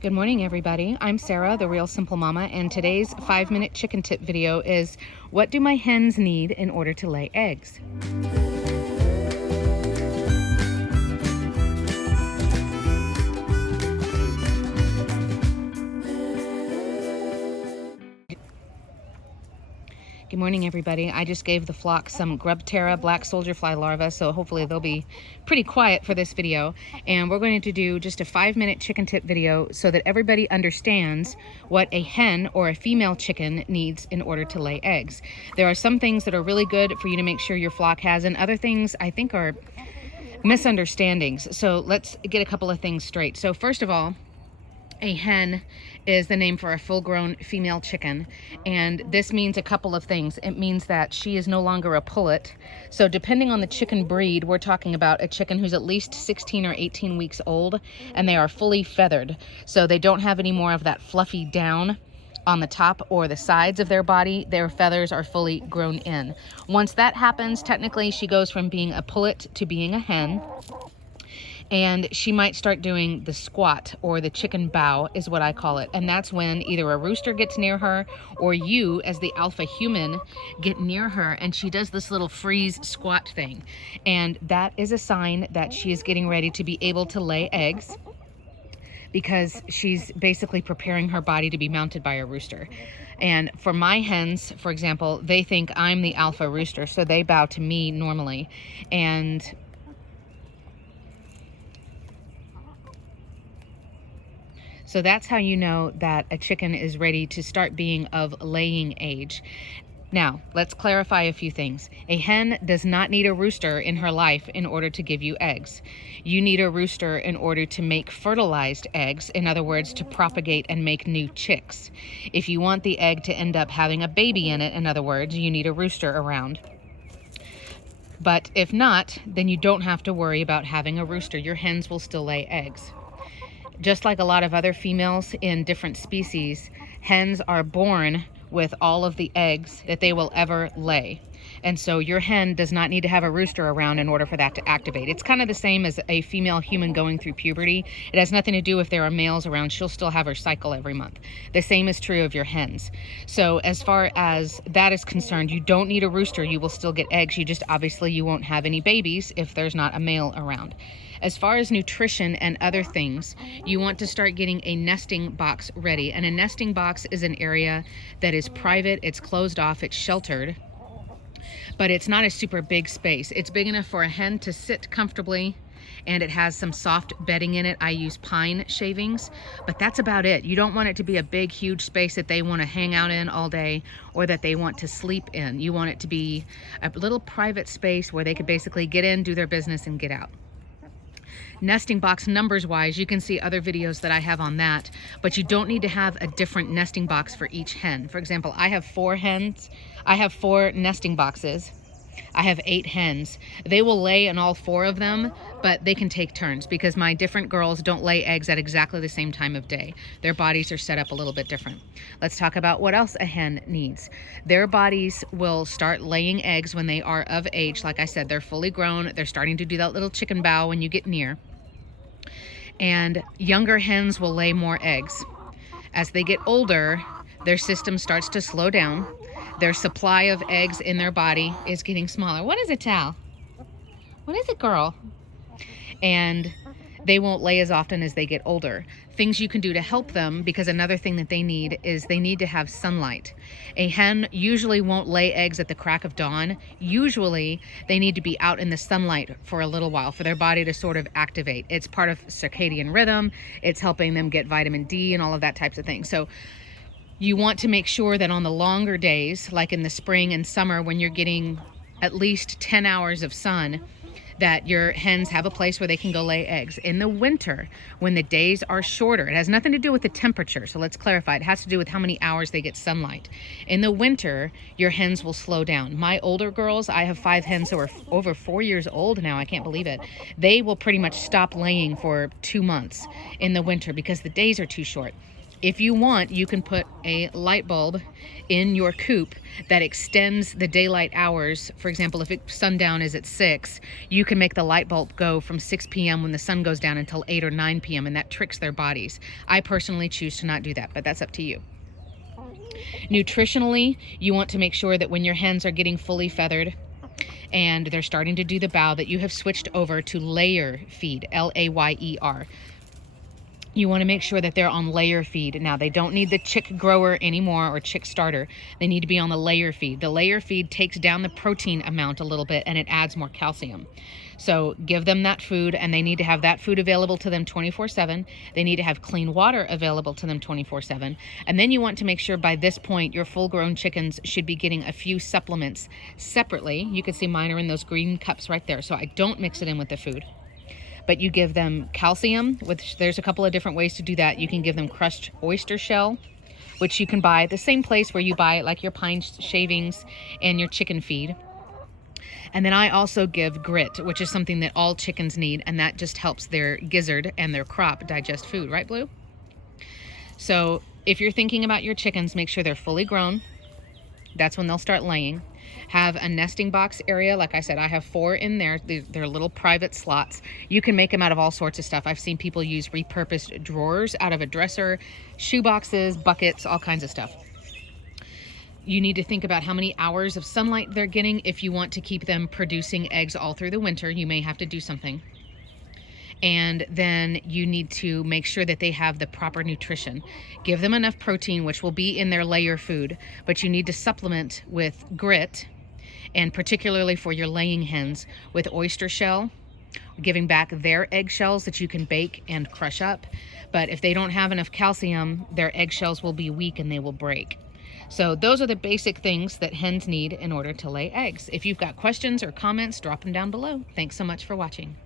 Good morning, everybody. I'm Sarah, the Real Simple Mama, and today's 5-minute chicken tip video is what do my hens need in order to lay eggs? Good morning, everybody. I just gave the flock some Grubterra black soldier fly larvae, so hopefully they'll be pretty quiet for this video. And we're going to do just a 5-minute chicken tip video so that everybody understands what a hen or a female chicken needs in order to lay eggs. There are some things that are really good for you to make sure your flock has, and other things I think are misunderstandings. So let's get a couple of things straight. So first of all, a hen is the name for a full-grown female chicken, and this means a couple of things. It means that she is no longer a pullet. So depending on the chicken breed, we're talking about a chicken who's at least 16 or 18 weeks old, and they are fully feathered. So they don't have any more of that fluffy down on the top or the sides of their body. Their feathers are fully grown in. Once that happens, technically she goes from being a pullet to being a hen. And she might start doing the squat, or the chicken bow is what I call it. And that's when either a rooster gets near her or you as the alpha human get near her, and she does this little freeze squat thing. And that is a sign that she is getting ready to be able to lay eggs, because she's basically preparing her body to be mounted by a rooster. And for my hens, for example, they think I'm the alpha rooster, so they bow to me normally. And so that's how you know that a chicken is ready to start being of laying age. Now, let's clarify a few things. A hen does not need a rooster in her life in order to give you eggs. You need a rooster in order to make fertilized eggs, in other words, to propagate and make new chicks. If you want the egg to end up having a baby in it, in other words, you need a rooster around. But if not, then you don't have to worry about having a rooster. Your hens will still lay eggs. Just like a lot of other females in different species, hens are born with all of the eggs that they will ever lay. And so your hen does not need to have a rooster around in order for that to activate. It's kind of the same as a female human going through puberty. It has nothing to do if there are males around. She'll still have her cycle every month. The same is true of your hens. So as far as that is concerned, you don't need a rooster. You will still get eggs. Obviously you won't have any babies if there's not a male around. As far as nutrition and other things, you want to start getting a nesting box ready. And a nesting box is an area that is private, it's closed off, it's sheltered, but it's not a super big space. It's big enough for a hen to sit comfortably, and it has some soft bedding in it. I use pine shavings, but that's about it. You don't want it to be a big, huge space that they want to hang out in all day or that they want to sleep in. You want it to be a little private space where they could basically get in, do their business, and get out. Nesting box numbers wise, you can see other videos that I have on that, but you don't need to have a different nesting box for each hen. For example, I have 4 hens. I have 4 nesting boxes. I have 8 hens. They will lay in all 4 of them, but they can take turns because my different girls don't lay eggs at exactly the same time of day. Their bodies are set up a little bit different. Let's talk about what else a hen needs. Their bodies will start laying eggs when they are of age. Like I said, they're fully grown. They're starting to do that little chicken bow when you get near. And younger hens will lay more eggs. As they get older, their system starts to slow down. Their supply of eggs in their body is getting smaller. What is it, Tal? What is it, girl? And they won't lay as often as they get older. Things you can do to help them, because another thing that they need is they need to have sunlight. A hen usually won't lay eggs at the crack of dawn. Usually they need to be out in the sunlight for a little while for their body to sort of activate. It's part of circadian rhythm. It's helping them get vitamin D and all of that types of things. So you want to make sure that on the longer days, like in the spring and summer when you're getting at least 10 hours of sun, that your hens have a place where they can go lay eggs. In the winter, when the days are shorter, it has nothing to do with the temperature, so let's clarify. It has to do with how many hours they get sunlight. In the winter, your hens will slow down. My older girls, I have 5 hens who are over 4 years old now, I can't believe it. They will pretty much stop laying for 2 months in the winter because the days are too short. If you want, you can put a light bulb in your coop that extends the daylight hours. For example, if sundown is at 6, you can make the light bulb go from 6 p.m. when the sun goes down until 8 or 9 p.m. and that tricks their bodies. I personally choose to not do that, but that's up to you. Nutritionally, you want to make sure that when your hens are getting fully feathered and they're starting to do the bow, that you have switched over to layer feed, L-A-Y-E-R. You want to make sure that they're on layer feed. Now, they don't need the chick grower anymore or chick starter. They need to be on the layer feed. The layer feed takes down the protein amount a little bit and it adds more calcium. So give them that food, and they need to have that food available to them 24/7. They need to have clean water available to them 24/7. And then you want to make sure by this point your full-grown chickens should be getting a few supplements separately. You can see mine are in those green cups right there. So I don't mix it in with the food. But you give them calcium, which there's a couple of different ways to do that. You can give them crushed oyster shell, which you can buy at the same place where you buy like your pine shavings and your chicken feed. And then I also give grit, which is something that all chickens need, and that just helps their gizzard and their crop digest food, right, Blue? So if you're thinking about your chickens, make sure they're fully grown. That's when they'll start laying. Have a nesting box area. Like I said, I have 4 in there. They're little private slots. You can make them out of all sorts of stuff. I've seen people use repurposed drawers out of a dresser, shoe boxes, buckets, all kinds of stuff. You need to think about how many hours of sunlight they're getting. If you want to keep them producing eggs all through the winter, you may have to do something. And then you need to make sure that they have the proper nutrition. Give them enough protein, which will be in their layer food, but you need to supplement with grit, and particularly for your laying hens, with oyster shell, giving back their eggshells that you can bake and crush up. But if they don't have enough calcium, their eggshells will be weak and they will break. So those are the basic things that hens need in order to lay eggs. If you've got questions or comments, drop them down below. Thanks so much for watching.